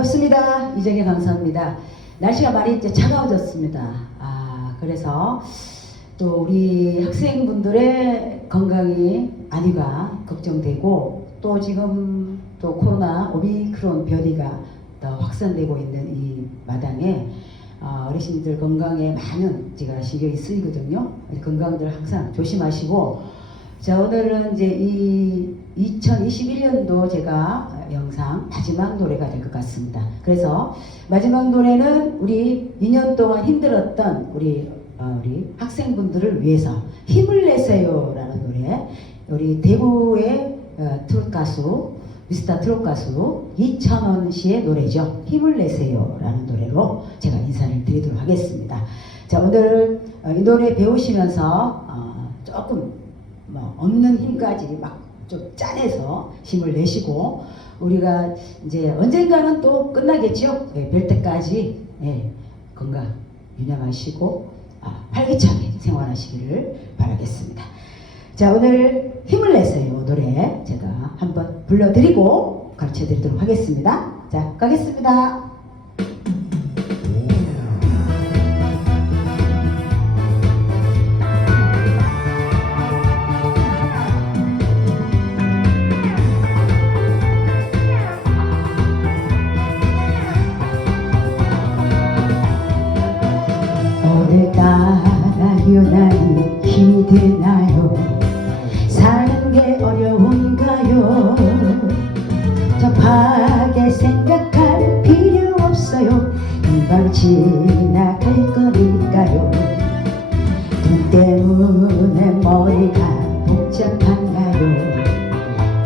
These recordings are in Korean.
반갑습니다. 이정희 강사입니다. 날씨가 많이 이제 차가워졌습니다. 아, 그래서 또 우리 학생분들의 건강이 안위가 걱정되고 또 지금 또 코로나 오미크론 변이가 더 확산되고 있는 이 마당에 어, 어르신들 건강에 많은 제가 신경이 쓰이거든요. 건강들 항상 조심하시고 자 오늘은 이제 이 2021년도 제가 영상 마지막 노래가 될 것 같습니다. 그래서 마지막 노래는 우리 2년 동안 힘들었던 우리 어, 우리 학생분들을 위해서 힘을 내세요라는 노래 우리 대구의 어, 트롯 가수 미스터 트롯 가수 이천원 씨의 노래죠. 힘을 내세요라는 노래로 제가 인사를 드리도록 하겠습니다. 자 오늘 어, 이 노래 배우시면서 어, 조금 뭐 없는 힘까지 막 좀 짜내서 힘을 내시고 우리가 이제 언젠가는 또 끝나겠죠. 예, 뵐 때까지 예, 건강 유념하시고 아, 활기차게 생활하시기를 바라겠습니다. 자 오늘 힘을 내세요 노래 제가 한번 불러드리고 가르쳐드리도록 하겠습니다. 자 가겠습니다.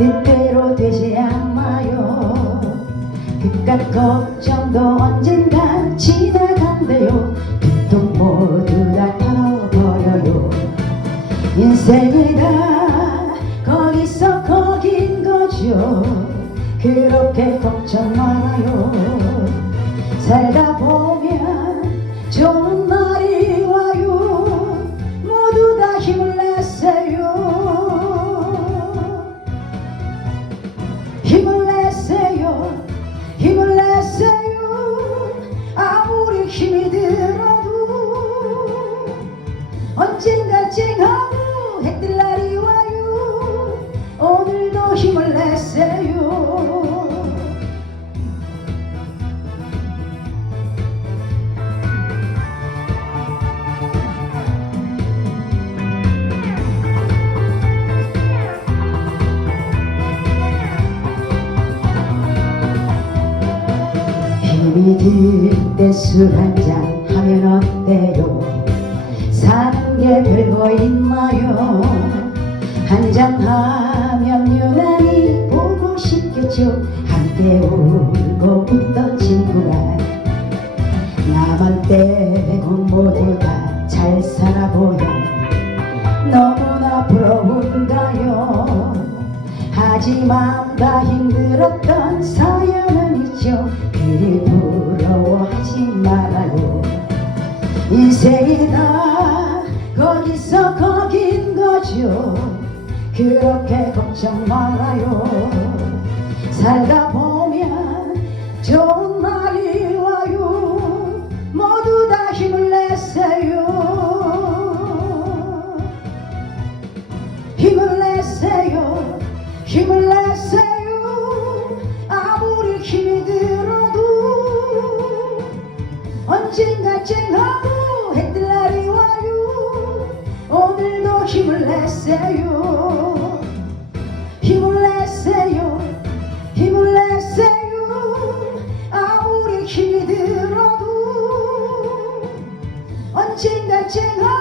뜻대로 되지 않아요. 그깟 걱정도 언젠가 지나간대요. 통 모두 다 털어버려요. 인생이 다 거기서 거긴 거죠. 그렇게 걱정 말아요 술 한잔 하면 어때요? 사는 게 별거 있나요. 한잔 하면 유난히 보고 싶겠죠. 함께 울고 웃던 친구가 나만 빼고 모두 다 잘 살아보여. 너무나 부러운가요? 하지만 다 힘들었던 인생이다. 거기서 거긴 거죠 그렇게 걱정 말아요. 살다 보면 좋은 날이 와요. 모두 다 힘을 내세요. 힘을 내세요. 힘을 내세요. 아무리 힘이 들어도 언젠가 쨍하고 해뜰 날이 와요. 오늘도 힘을 내세요. 힘을 내세요. 힘을 내세요. 아무리 힘이 들어도 언젠가 쨍하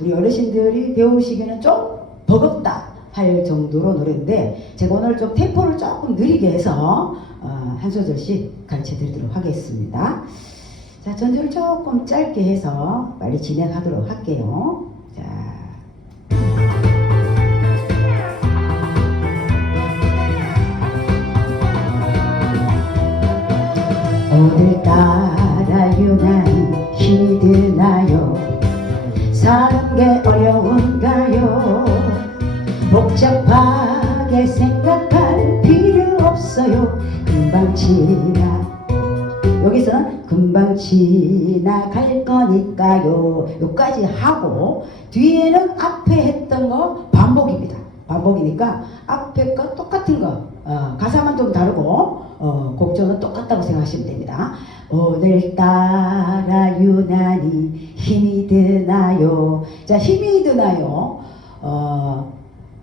우리 어르신들이 배우시기는 좀 버겁다 할 정도로 노래인데 제가 오늘 좀 템포를 조금 느리게 해서 어, 한 소절씩 가르쳐 드리도록 하겠습니다. 자, 전주를 조금 짧게 해서 빨리 진행하도록 할게요. 자. 오늘따라 유난 힘이 드나요? 사는 게 어려운가요? 복잡하게 생각할 필요 없어요. 금방 지나 여기서는 금방 지나갈 거니까요. 여기까지 하고 뒤에는 앞에 했던 거 반복입니다 반복이니까 앞에 거 똑같은 거 어, 가사만 좀 다르고 어, 곡조는 똑같다고 생각하시면 됩니다. 오늘따라 유난히 힘이 드나요? 자 힘이 드나요? 어,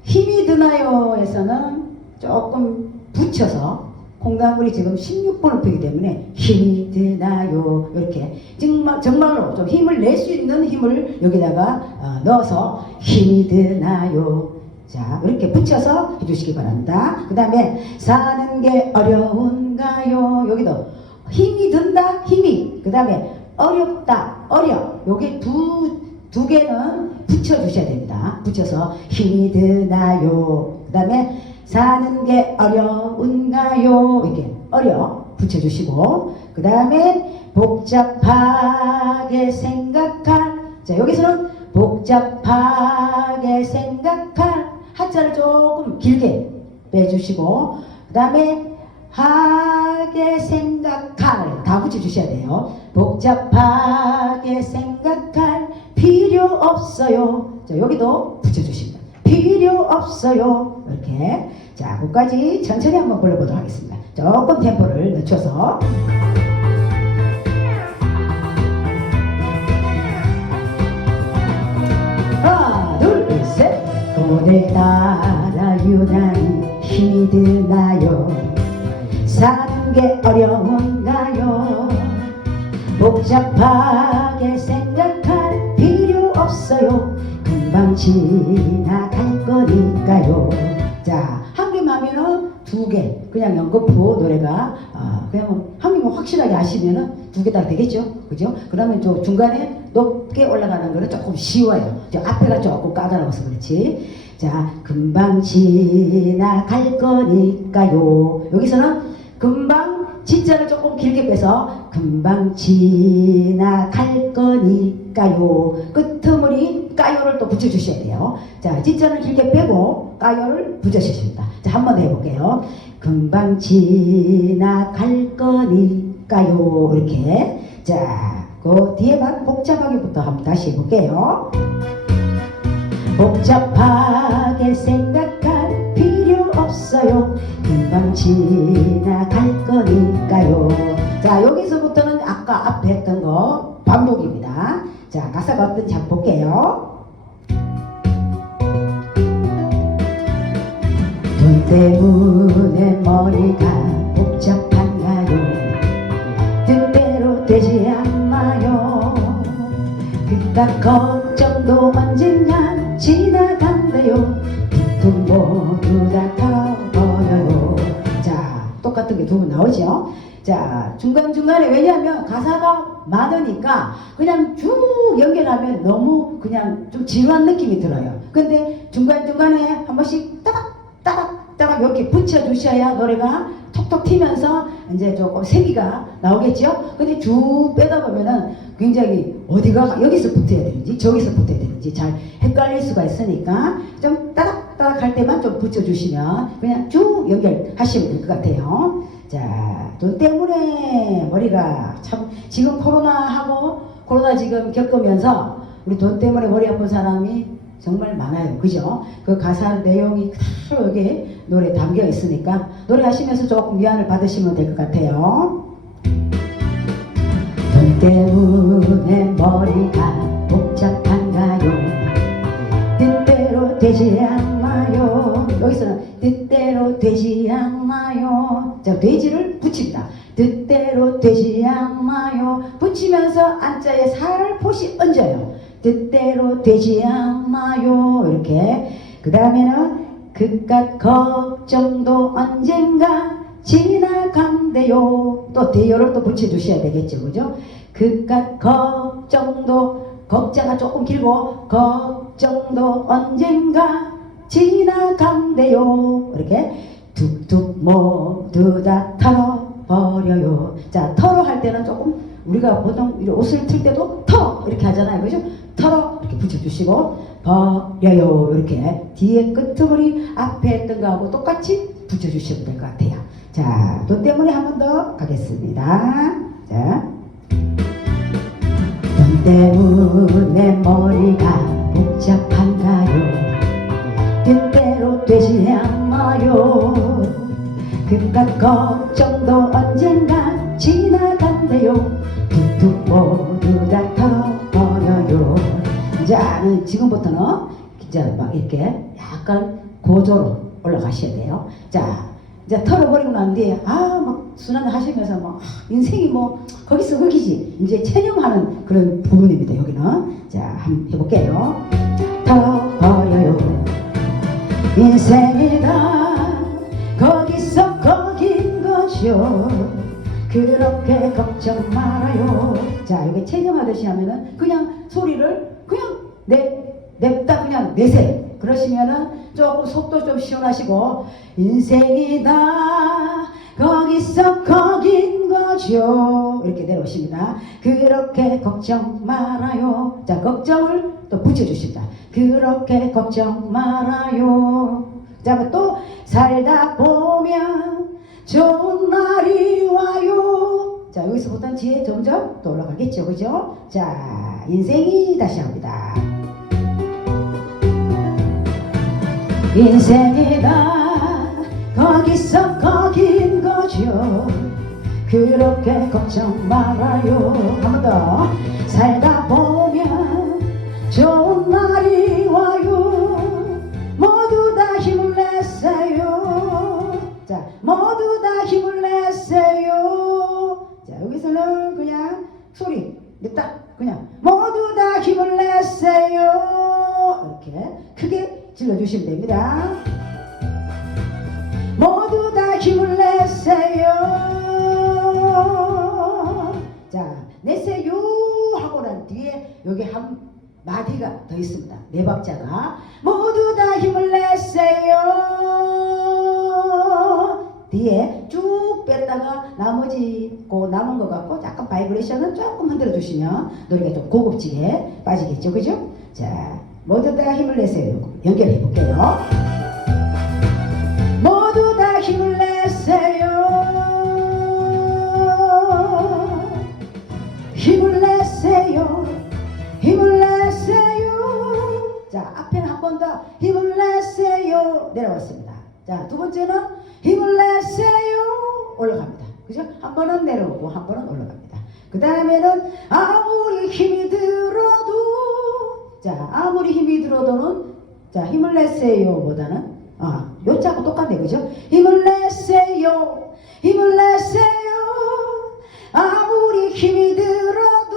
힘이 드나요에서는 조금 붙여서 콩나물이 지금 16번을 피기 때문에 힘이 드나요? 이렇게. 정말 정말로 좀 힘을 낼 수 있는 힘을 여기다가 어, 넣어서 힘이 드나요 자 이렇게 붙여서 해주시기 바랍니다. 그 다음에 사는 게 어려운가요? 여기도 힘이 든다 힘이. 그 다음에 어렵다 어려. 요게 두, 두 개는 붙여주셔야 됩니다. 붙여서 힘이 드나요? 그 다음에 사는 게 어려운가요? 이렇게 어려 붙여주시고 그 다음에 복잡하게 생각할 자 여기서는 복잡하게 생각할 한자를 조금 길게 빼주시고 그 다음에 하게 생각할 다 붙여주셔야 돼요. 복잡하게 생각할 필요 없어요. 자 여기도 붙여주십니다. 필요 없어요. 이렇게. 자 끝까지 천천히 한번 불러보도록 하겠습니다. 조금 템포를 늦춰서 오늘따라 유난히 힘이 드나요. 사는 게 어려운가요? 복잡하게 생각할 필요 없어요. 금방 지나갈 거니까요. 자 한 개만 하면은 두 개. 그냥 연거푸 노래가 아, 그냥 확실하게 하시면은 두 개 다 되겠죠? 그죠? 그러면 저 중간에 높게 올라가는 거는 조금 쉬워요. 저 앞에가 조금 까다로워서 그렇지. 자 금방 지나갈 거니까요. 여기서는 금방 진짜를 조금 길게 빼서 금방 지나갈 거니까요. 끝머리 까요를 또 붙여주셔야 돼요. 자 진짜를 길게 빼고 까요를 붙여주십니다. 자 한번 해볼게요. 금방 지나갈 거니까요. 이렇게. 자 그 뒤에만 복잡하게부터 한번 다시 해볼게요. 복잡하 지나갈 거니까요. 자 여기서부터는 아까 앞에 했던 거 반복입니다. 자 가사가 어떤지 한번 볼게요. 돈 때문에 머리가 복잡한가요? 뜻대로 되지 않나요? 그깟 걱 똑같은 게두번 나오죠. 자 중간중간에 왜냐하면 가사가 많으니까 그냥 쭉 연결하면 너무 그냥 좀 지루한 느낌이 들어요. 근데 중간중간에 한 번씩 따닥 따닥 따닥 이렇게 붙여주셔야 노래가 톡톡 튀면서 이제 조금 세기가 나오겠죠? 근데 쭉 빼다 보면은 굉장히 어디가 여기서 붙어야 되는지 저기서 붙어야 되는지 잘 헷갈릴 수가 있으니까 좀 따닥 할 때만 좀 붙여주시면 그냥 쭉 연결하시면 될 것 같아요 자, 돈 때문에 머리가 참 지금 코로나하고 코로나 지금 겪으면서 우리 돈 때문에 머리 아픈 사람이 정말 많아요. 그죠? 그 가사 내용이 그대로 여기 노래 담겨 있으니까 노래하시면서 조금 위안을 받으시면 될 것 같아요. 돈 때문에 머리가 복잡한가요? 뜻대로 되지? 여기서는 뜻대로 되지 않나요? 자, 돼지를 붙입니다. 뜻대로 되지 않나요? 붙이면서 안자에 살포시 얹어요. 뜻대로 되지 않나요? 이렇게. 그 다음에는 그깟 걱정도 언젠가 지나간대요. 또 대요를 또 붙여주셔야 되겠죠. 그죠? 그깟 걱정도 걱정가 조금 길고 걱정도 언젠가 지나간대요. 이렇게 툭툭 모두 다 털어 버려요. 자, 털어 할 때는 조금 우리가 보통 이 옷을 틀 때도 터 이렇게 하잖아요. 그죠? 털어 이렇게 붙여주시고 버려요. 이렇게 뒤에 끄트머리 앞에 했던 거하고 똑같이 붙여주시면 될 것 같아요. 자, 돈 때문에 한 번 더 가겠습니다. 자. 돈 때문에 머리가 복잡 그깟 걱정도 언젠가 지나간대요. 툭툭 모두 다 털어버려요. 자, 지금부터는 이제 막 이렇게 약간 고조로 올라가셔야 돼요. 자, 이제 털어버리고 난 뒤에 아, 막 순환을 하시면서 뭐 아, 인생이 뭐 거기서 거기지. 이제 체념하는 그런 부분입니다. 여기는 자, 한번 해볼게요. 털어버려요. 인생이다 거죠 그렇게 걱정 말아요. 자 이게 체념하듯이 하면은 그냥 소리를 그냥 내, 냅다 그냥 내세요 그러시면은 조금 속도 좀 시원하시고 인생이다 거기서 거긴 거죠. 이렇게 내려오십니다. 그렇게 걱정 말아요. 자 걱정을 또 붙여주십니다. 그렇게 걱정 말아요. 자, 또 살다 보면 좋은 날이 와요. 자, 여기서부터 뒤에 점점 또 올라가겠죠, 그죠? 자, 인생이 다시 합니다. 인생이다 거기서 거긴 거죠. 그렇게 걱정 말아요. 한 번 더. 살다 보면 자가 모두 다 힘을 내세요. 뒤에 쭉 뺐다가 나머지 그 남은 것 같고 약간 바이브레이션은 조금 흔들어 주시면 노래가 좀 고급지게 빠지겠죠, 그죠? 자, 모두 다 힘을 내세요. 연결해 볼게요. 번 더 힘을 내세요. 내려왔습니다. 자, 두 번째는 힘을 내세요. 올라갑니다. 그죠? 한 번은 내려오고 한 번은 올라갑니다. 그 다음에는 아무리 힘이 들어도 자, 아무리 힘이 들어도는 자, 힘을 내세요 보다는 아, 요자하고 똑같네. 그죠? 힘을 내세요. 힘을 내세요. 아무리 힘이 들어도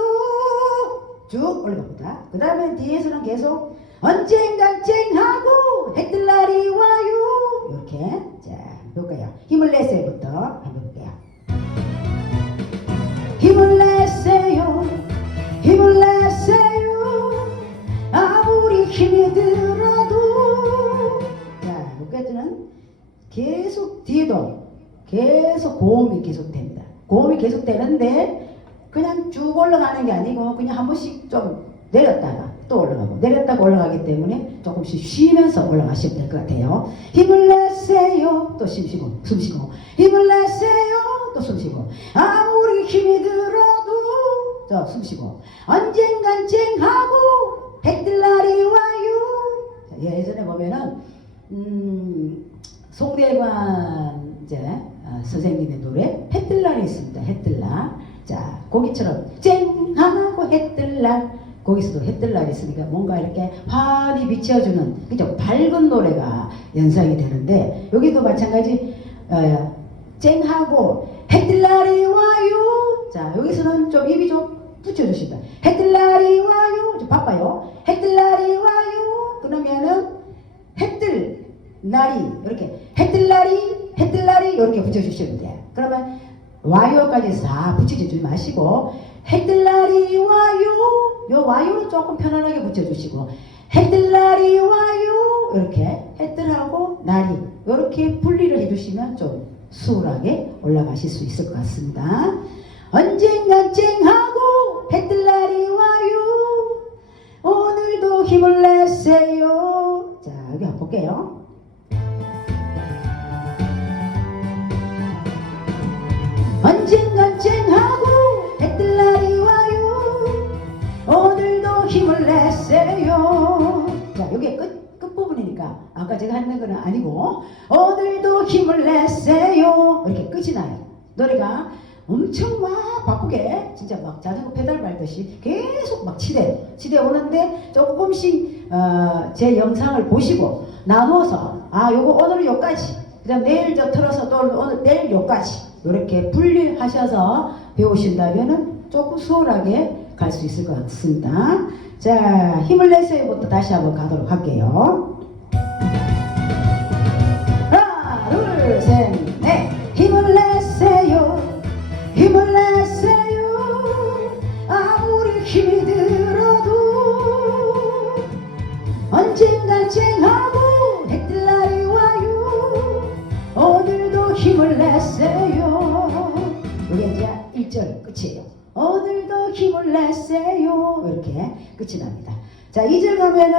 쭉 올라갑니다. 그 다음에 뒤에서는 계속 언젠간 쨍하고 해뜰 날이 와요. 이렇게 자 볼까요? 힘을 내세요부터 한번 볼게요. 힘을 내세요. 힘을 내세요. 아무리 힘이 들어도 자 여기까지는 계속 뒤에도 계속 고음이 계속됩니다. 고음이 계속되는데 그냥 쭉 올라가는 게 아니고 그냥 한 번씩 좀 내렸다가 또 올라가고 내렸다가 올라가기 때문에 조금씩 쉬면서 올라가시면 될 것 같아요. 힘을 내세요. 또 숨쉬고 숨쉬고 힘을 내세요. 또 숨쉬고 아무리 힘이 들어도 또 숨쉬고 언젠간 쨍하고 해뜰 날이 와요. 자, 예전에 보면은 음, 송대관 이제 어, 선생님의 노래 해뜰 날이 있습니다. 해뜰 날. 자, 거기처럼 쨍하고 해뜰 날. 거기서도 날이 있으니까 뭔가 이렇게 환히 비춰주는 그죠 밝은 노래가 연상이 되는데 여기도 마찬가지 어, 쨍하고 해뜰 날이 와요. 자, 여기서는 좀 입이 좀 붙여주신다. 해뜰 날이 와요. 좀 바빠요. 해뜰 날이 와요. 그러면은 해뜰 날이 이렇게 해뜰 날이 해뜰 날이 이렇게 붙여주시면 돼요. 그러면 와요까지 싹 붙여주지 마시고 해뜰 날이 와요. 요 와요는 조금 편안하게 붙여주시고 해뜰 날이 와요. 이렇게 해뜰하고 날이 이렇게 분리를 해주시면 좀 수월하게 올라가실 수 있을 것 같습니다. 언젠간 쨍하고 해뜰 날이 와요. 오늘도 힘을 내세요. 자, 여기 한번 볼게요. 언젠간 쨍하 힘을 내세요. 자, 여기 끝, 끝부분이니까 아까 제가 했는 거는 아니고 오늘도 힘을 내세요. 이렇게 끝이 나요. 노래가 엄청 막 바쁘게 진짜 막 자전거 페달 밟듯이 계속 막 치대요. 치대 오는데 조금씩 어, 제 영상을 보시고 나눠서 아 요거 오늘은 요까지 그다음 내일 저 틀어서 또 오늘 내일 요까지 이렇게 분리하셔서 배우신다면은 조금 수월하게 갈 수 있을 것 같습니다. 자 힘을 내세요부터 다시 한번 가도록 할게요. 자 2절 가면은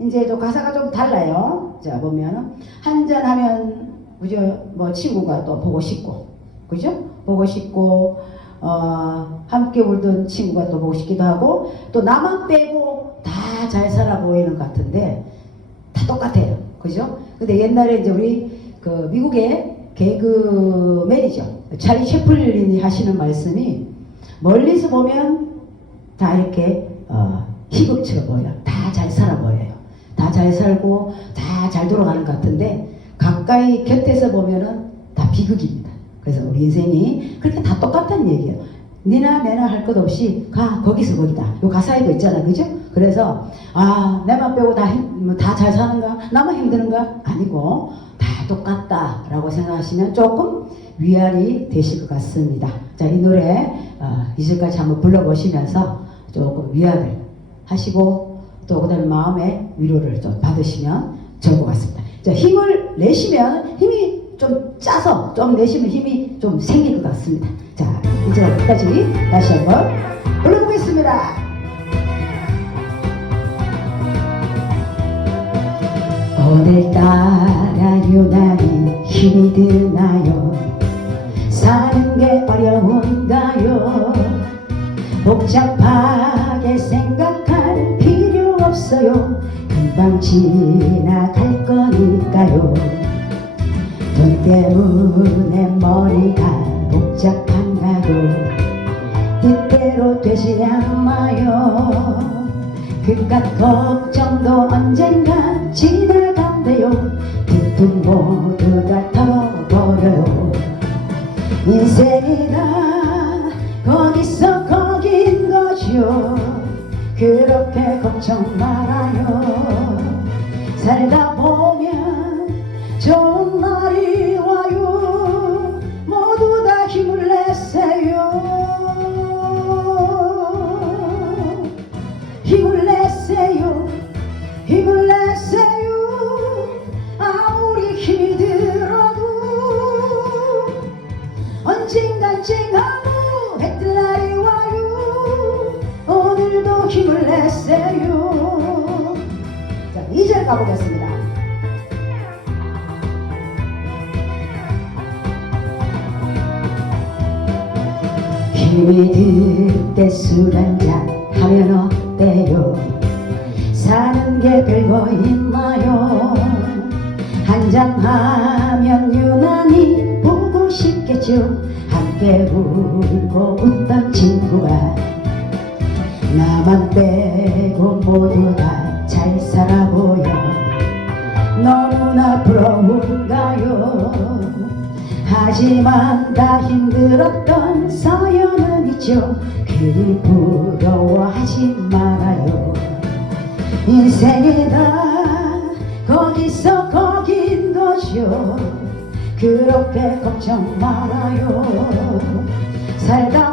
이제 또 가사가 좀 달라요 자 보면은 한잔 하면 그죠 뭐 친구가 또 보고 싶고 그죠 보고 싶고 어, 함께 울던 친구가 또 보고 싶기도 하고 또 나만 빼고 다 잘 살아 보이는 것 같은데 다 똑같아요. 그죠? 근데 옛날에 이제 우리 그 미국의 개그맨이죠. 찰리 채플린이 하시는 말씀이 멀리서 보면 다 이렇게 어, 희극처럼 보여요. 다 잘 살아 보여요. 다 잘 살고 다 잘 돌아가는 것 같은데 가까이 곁에서 보면은 다 비극입니다. 그래서 우리 인생이 그렇게 다 똑같다는 얘기예요. 니나 내나 할 것 없이 가 거기서 거기다. 요 가사에도 있잖아, 그죠? 그래서 아 내만 빼고 뭐다잘 사는가? 나만 힘드는가? 아니고 다 똑같다라고 생각하시면 조금 위안이 되실 것 같습니다. 자 이 노래 어, 이제까지 한번 불러보시면서 조금 위안을 하시고 또 그다음에 마음의 위로를 좀 받으시면 좋을 것 같습니다. 자 힘을 내시면 힘이 좀 짜서 좀 내시면 힘이 좀 생길 것 같습니다. 자 이제 끝까지 다시 한번 불러보겠습니다. 오늘따라 유난히 힘이 드나요 사는 게 어려운가요 복잡하게 필요 없어요. 금방 지나갈 거니까요. 돈 때문에 머리가 복잡한가요 뜻대로 되지 않아요. 그깟 걱정도 언젠가 지나간대요. 툭툭 모두 다 털어버려요. 인생이다 가보겠습니다. 힘이 들 때 술 한잔 하면 어때요? 사는 게 별거 있나요? 한잔 하면 유난히 보고 싶겠죠? 함께 울고 웃던 친구가 나만 빼고 모두 다 잘 살아 보여 너무나 부러운가요? 하지만 다 힘들었던 사연은 있죠. 그리 부러워하지 말아요. 인생이다 거기서 거긴 거죠. 그렇게 걱정 말아요. 살다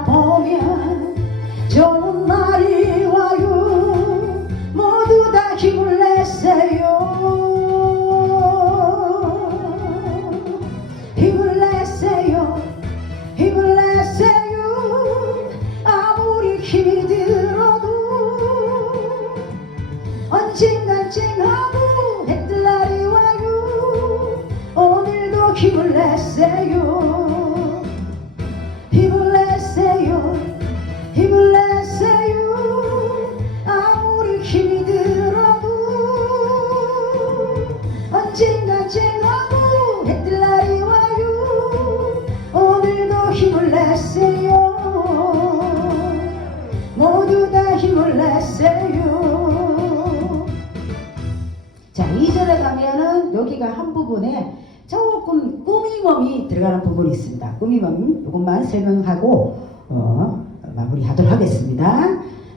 부분에 조금 꾸미mom이 들어가는 부분이 있습니다. 꾸미mom 이것만 설명하고 어, 마무리하도록 하겠습니다.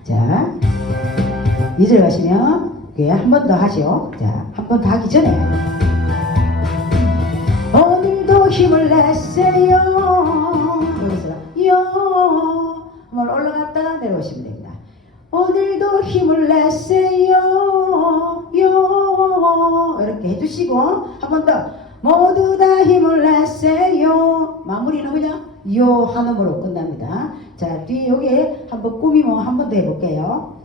자, 2절 가시면 한번 더 하죠. 자, 한 번 더 하기 전에 오늘도 힘을 내세요. 여기서 요 한번 올라갔다가 내려오시면 됩니다. 오늘도 힘을 내세요. 요 이렇게 해주시고 한 번 더 모두 다 힘을 내세요. 마무리는 그냥 요 한음으로 끝납니다. 자, 뒤 여기에 한번 꾸미면 한 번 더 해볼게요.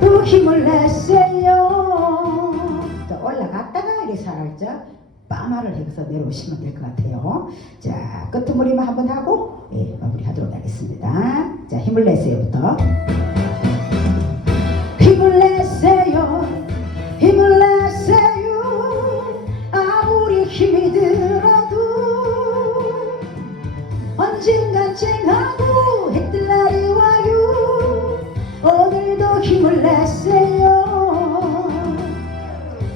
또 힘을 내세요. 자, 올라갔다가 이렇게 살짝 빠마를 해서 내려오시면 될 것 같아요. 자, 끄트머리만 한번 하고 예, 마무리 하도록 하겠습니다. 자, 힘을 내세요부터. 힘이 들어도 언젠가 쨍하고 해뜰 날이 와요. 오늘도 힘을 내세요.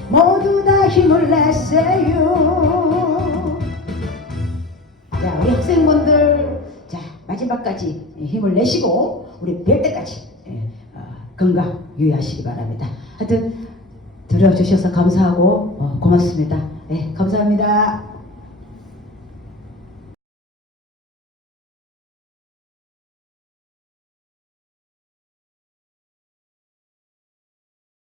모두 다 힘을 내세요. 자, 우리 학생분들, 자, 마지막까지 힘을 내시고, 우리 뵐 때까지 예, 어, 건강 유의하시기 바랍니다. 하여튼, 들어주셔서 감사하고, 어, 고맙습니다. 네, 감사합니다.